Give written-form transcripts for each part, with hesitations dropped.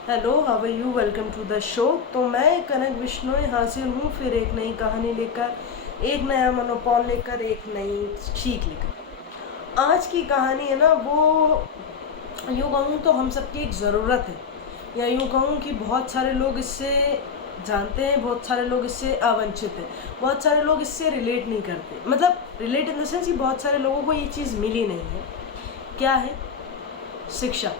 Hello, how are you? Welcome to the show. तो मैं कनक बिश्नोई हाजिर हूँ फिर एक नई कहानी लेकर, एक नया मनोपॉल लेकर, एक नई सीख लेकर। आज की कहानी है ना, वो यूँ कहूँ तो हम सबकी एक ज़रूरत है, या यूँ कहूँ कि बहुत सारे लोग इससे जानते हैं, बहुत सारे लोग इससे अवंचित हैं, बहुत सारे लोग इससे रिलेट नहीं करते। मतलब रिलेट इन द सेंस कि बहुत सारे लोगों को ये चीज़ मिली नहीं है। क्या है? शिक्षा।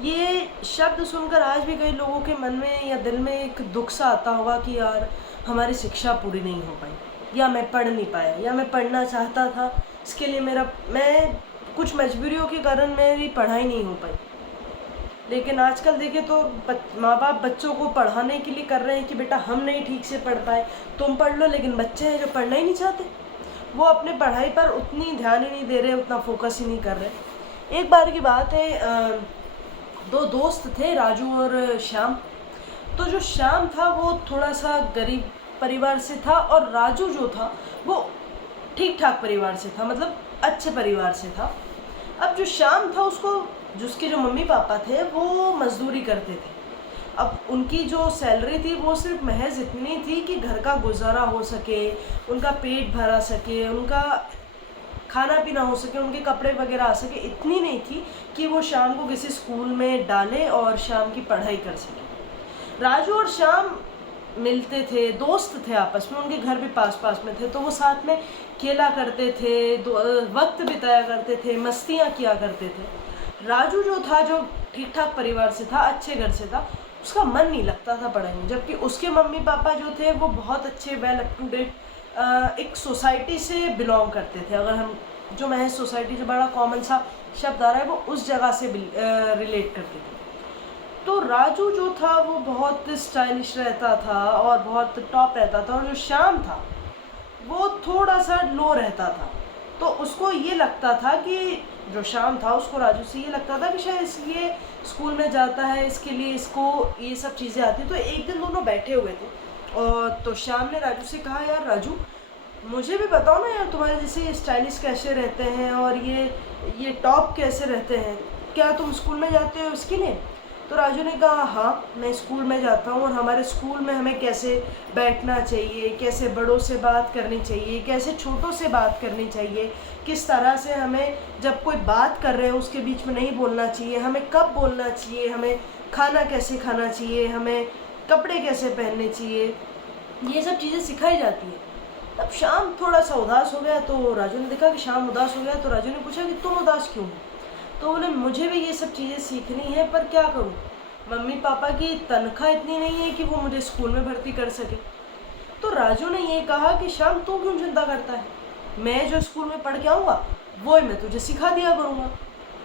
ये शब्द सुनकर आज भी कई लोगों के मन में या दिल में एक दुख सा आता होगा कि यार हमारी शिक्षा पूरी नहीं हो पाई, या मैं पढ़ नहीं पाया, या मैं पढ़ना चाहता था, इसके लिए मैं कुछ मजबूरियों के कारण मेरी पढ़ाई नहीं हो पाई। लेकिन आजकल देखें तो माँ बाप बच्चों को पढ़ाने के लिए कर रहे हैं कि बेटा हम नहीं ठीक से पढ़ पाए, तुम पढ़ लो। लेकिन बच्चे हैं जो पढ़ना ही नहीं चाहते, वो अपने पढ़ाई पर उतनी ध्यान ही नहीं दे रहे, उतना फोकस ही नहीं कर रहे। एक बार की बात है, दो दोस्त थे, राजू और श्याम। तो जो श्याम था वो थोड़ा सा गरीब परिवार से था, और राजू जो था वो ठीक ठाक परिवार से था, मतलब अच्छे परिवार से था। अब जो श्याम था उसको, जिसके जो मम्मी पापा थे वो मजदूरी करते थे। अब उनकी जो सैलरी थी वो सिर्फ महज इतनी थी कि घर का गुजारा हो सके, उनका पेट भरा सके, उनका खाना पीना हो सके, उनके कपड़े वगैरह आ सके, इतनी नहीं थी कि वो शाम को किसी स्कूल में डालें और शाम की पढ़ाई कर सके। राजू और श्याम मिलते थे, दोस्त थे आपस में, उनके घर भी पास पास में थे, तो वो साथ में खेला करते थे, वक्त बिताया करते थे, मस्तियाँ किया करते थे। राजू जो था, जो ठीक ठाक परिवार से था, अच्छे घर से था, उसका मन नहीं लगता था पढ़ाई में। जबकि उसके मम्मी पापा जो थे वो बहुत अच्छे, वेल अप टू डेट एक सोसाइटी से बिलोंग करते थे। अगर हम जो महज सोसाइटी, जो बड़ा कॉमन सा शब्द आ रहा है, वो उस जगह से रिलेट करते थे। तो राजू जो था वो बहुत स्टाइलिश रहता था और बहुत टॉप रहता था, और जो श्याम था वो थोड़ा सा लो रहता था। तो उसको ये लगता था कि जो श्याम था, उसको राजू से ये लगता था कि शायद इसलिए स्कूल में जाता है, इसके लिए इसको ये सब चीज़ें आती। तो एक दिन दोनों बैठे हुए थे, और तो श्याम ने राजू से कहा, यार राजू, मुझे भी बताओ ना यार, तुम्हारे जैसे स्टाइलिश कैसे रहते हैं और ये टॉप कैसे रहते हैं, क्या तुम स्कूल में जाते हो इसके लिए? तो राजू ने कहा, हाँ मैं स्कूल में जाता हूँ, और हमारे स्कूल में हमें कैसे बैठना चाहिए, कैसे बड़ों से बात करनी चाहिए, कैसे छोटों से बात करनी चाहिए, किस तरह से हमें जब कोई बात कर रहे हो उसके बीच में नहीं बोलना चाहिए, हमें कब बोलना चाहिए, हमें खाना कैसे खाना चाहिए, हमें कपड़े कैसे पहनने चाहिए, ये सब चीज़ें सिखाई जाती है। तब शाम थोड़ा सा उदास हो गया, तो राजू ने देखा कि शाम उदास हो गया, तो राजू ने पूछा कि तुम उदास क्यों हो? तो बोले, मुझे भी ये सब चीज़ें सीखनी है, पर क्या करूँ, मम्मी पापा की तनख्वाह इतनी नहीं है कि वो मुझे स्कूल में भर्ती कर सके। तो राजू ने ये कहा कि श्याम तू क्यों चिंता करता है, मैं जो स्कूल में पढ़ के आऊँगा वो मैं तुझे सिखा दिया करूँगा।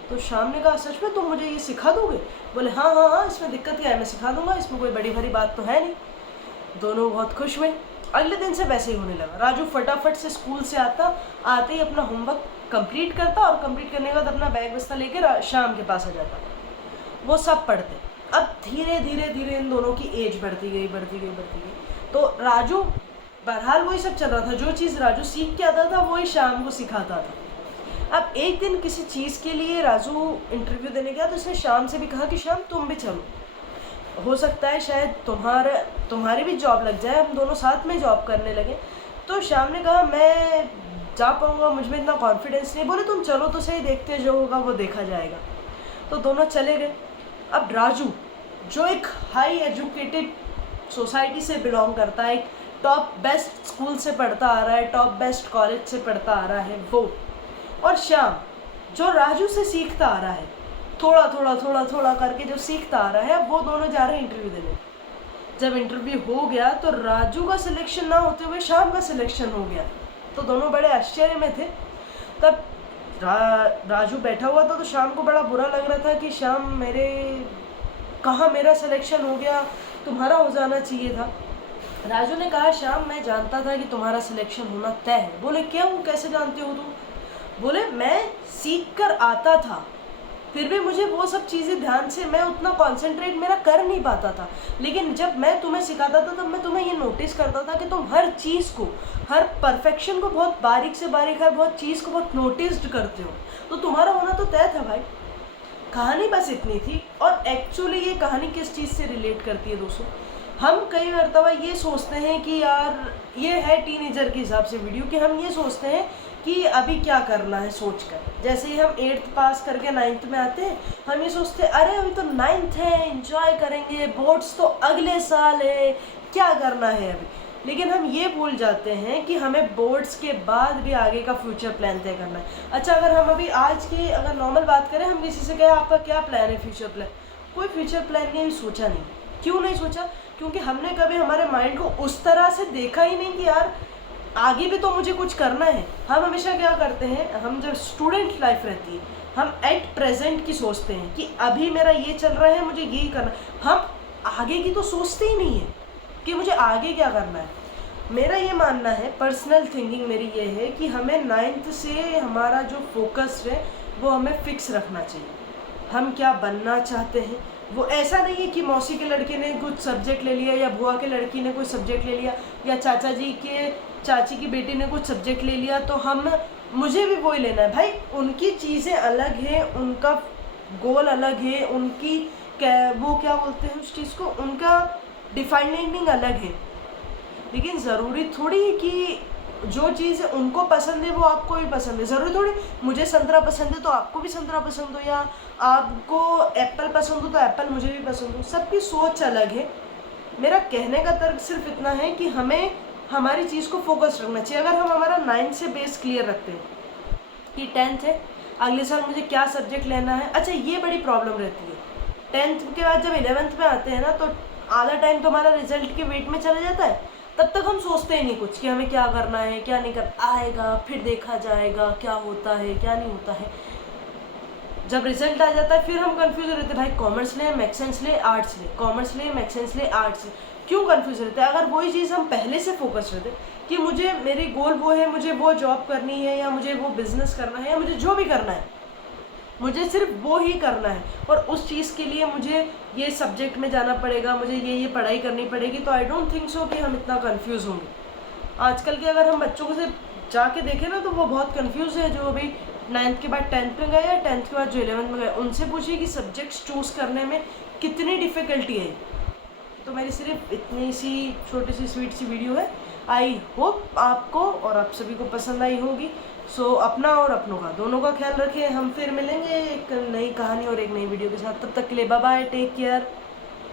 तो श्याम ने कहा, सच में तुम मुझे ये सिखा दोगे? बोले, हाँ हाँ हाँ, इसमें दिक्कत क्या है, मैं सिखा दूंगा, इसमें कोई बड़ी भारी बात तो है नहीं। दोनों बहुत खुश हुए। अगले दिन से वैसे ही होने लगा। राजू फटाफट से स्कूल से आते ही अपना होमवर्क कंप्लीट करता, और कंप्लीट करने के बाद अपना बैग बस्ता लेकर शाम के पास आ जाता। वो सब पढ़ते। अब धीरे धीरे धीरे इन दोनों की एज बढ़ती गई, बढ़ती गई, बढ़ती गई। तो राजू, बहरहाल वही सब चल रहा था, जो चीज़ राजू सीख के आता था वही शाम को सिखाता था। अब एक दिन किसी चीज़ के लिए राजू इंटरव्यू देने गया, तो उसने शाम से भी कहा कि शाम तुम भी चलो, हो सकता है शायद तुम्हारी भी जॉब लग जाए, हम दोनों साथ में जॉब करने लगे। तो श्याम ने कहा, मैं जा पाऊँगा, मुझ में इतना कॉन्फिडेंस नहीं। बोले, तुम चलो तो सही, देखते जो होगा वो देखा जाएगा। तो दोनों चले गए। अब राजू, जो एक हाई एजुकेटेड सोसाइटी से बिलोंग करता है, एक टॉप बेस्ट स्कूल से पढ़ता आ रहा है, टॉप बेस्ट कॉलेज से पढ़ता आ रहा है वो, और श्याम जो राजू से सीखता आ रहा है, थोड़ा थोड़ा थोड़ा थोड़ा करके जो सीखता आ रहा है, वो दोनों जा रहे हैं इंटरव्यू देने। जब इंटरव्यू हो गया तो राजू का सिलेक्शन ना होते हुए श्याम का सिलेक्शन हो गया। तो दोनों बड़े आश्चर्य में थे। तब राजू बैठा हुआ था, तो श्याम को बड़ा बुरा लग रहा था कि श्याम, कहाँ मेरा सिलेक्शन हो गया, तुम्हारा हो जाना चाहिए था। राजू ने कहा, श्याम मैं जानता था कि तुम्हारा सिलेक्शन होना तय है। बोले, क्यों, कैसे जानते हो तुम? बोले, मैं सीख कर आता था, फिर भी मुझे वो सब चीज़ें ध्यान से, मैं उतना कंसंट्रेट मेरा कर नहीं पाता था। लेकिन जब मैं तुम्हें सिखाता था तब मैं तुम्हें ये नोटिस करता था कि तुम हर चीज़ को, हर परफेक्शन को बहुत बारीक से बारीक, हर बहुत चीज़ को बहुत नोटिस्ड करते हो। तो तुम्हारा होना तो तय था भाई। कहानी बस इतनी थी। और एक्चुअली ये कहानी किस चीज़ से रिलेट करती है दोस्तों, हम कई मरतबा ये सोचते हैं कि यार ये है टीनेजर के हिसाब से वीडियो, कि हम ये सोचते हैं कि अभी क्या करना है सोचकर। जैसे ही हम 8th पास करके 9th में आते हैं, हम ये सोचते हैं अरे अभी तो 9th है, एंजॉय करेंगे, बोर्ड्स तो अगले साल है, क्या करना है अभी। लेकिन हम ये भूल जाते हैं कि हमें बोर्ड्स के बाद भी आगे का फ्यूचर प्लान तय करना है। अच्छा, अगर हम अभी आज की अगर नॉर्मल बात करें, हम किसी से कहें आपका क्या प्लान है फ्यूचर प्लान, कोई फ्यूचर प्लान नहीं, अभी सोचा नहीं। क्यों नहीं सोचा? क्योंकि हमने कभी हमारे माइंड को उस तरह से देखा ही नहीं कि यार आगे भी तो मुझे कुछ करना है। हम हमेशा क्या करते हैं, हम जब स्टूडेंट लाइफ रहती है, हम एट प्रेजेंट की सोचते हैं कि अभी मेरा ये चल रहा है, मुझे यही करना है। हम आगे की तो सोचते ही नहीं है कि मुझे आगे क्या करना है। मेरा ये मानना है, पर्सनल थिंकिंग मेरी ये है कि हमें 9th से हमारा जो फोकस है वो हमें फिक्स रखना चाहिए। हम क्या बनना चाहते हैं, वो ऐसा नहीं है कि मौसी के लड़के ने कुछ सब्जेक्ट ले लिया, या बुआ के लड़की ने कोई सब्जेक्ट ले लिया, या चाचा जी के चाची की बेटी ने कुछ सब्जेक्ट ले लिया तो हम मुझे भी वही लेना है। भाई उनकी चीज़ें अलग हैं, उनका गोल अलग है, उनकी वो क्या बोलते हैं उस चीज़ को, उनका डिफाइनिंग अलग है। लेकिन ज़रूरी थोड़ी है कि जो चीज़ उनको पसंद है वो आपको भी पसंद है। ज़रूरी थोड़ी मुझे संतरा पसंद है तो आपको भी संतरा पसंद हो, या आपको एप्पल पसंद हो तो एप्पल मुझे भी पसंद हो। सबकी सोच अलग है। मेरा कहने का तर्क सिर्फ इतना है कि हमें हमारी चीज़ को फोकस रखना चाहिए। अगर हम हमारा 9th से बेस क्लियर रखते हैं कि 10th है, अगले साल मुझे क्या सब्जेक्ट लेना है। अच्छा, ये बड़ी प्रॉब्लम रहती है 10th के बाद जब 11th में आते हैं ना, तो आधा टाइम तो हमारा रिजल्ट के वेट में चला जाता है। तब तक हम सोचते ही नहीं कुछ कि हमें क्या करना है, क्या नहीं करना, आएगा फिर देखा जाएगा क्या होता है क्या नहीं होता है। जब रिजल्ट आ जाता है फिर हम कंफ्यूज रहते हैं, भाई कॉमर्स ले, मैथ्स साइंस ले, आर्ट्स ले, कॉमर्स ले, मैथ्स साइंस ले, आर्ट्स ले। क्यों कंफ्यूज रहते हैं? अगर वही चीज़ हम पहले से फोकस रहते कि मुझे मेरी गोल वो है, मुझे वो जॉब करनी है, या मुझे वो बिजनेस करना है, या मुझे जो भी करना है, मुझे सिर्फ वो ही करना है, और उस चीज़ के लिए मुझे ये सब्जेक्ट में जाना पड़ेगा, मुझे ये पढ़ाई करनी पड़ेगी, तो आई डोंट थिंक सो कि हम इतना कंफ्यूज होंगे। आजकल के अगर हम बच्चों को से जाके देखें ना, तो वो बहुत कंफ्यूज है, जो अभी 9th के बाद 10th में गए, या 10th के बाद जो 11th में गए। उनसे पूछिए कि सब्जेक्ट्स चूज़ करने में कितनी डिफ़िकल्टी है। तो मेरी सिर्फ इतनी सी छोटी सी स्वीट सी वीडियो है। आई होप आपको और आप सभी को पसंद आई होगी। सो अपना और अपनों का दोनों का ख्याल रखें। हम फिर मिलेंगे एक नई कहानी और एक नई वीडियो के साथ। तब तक के लिए बाय बाय, टेक केयर।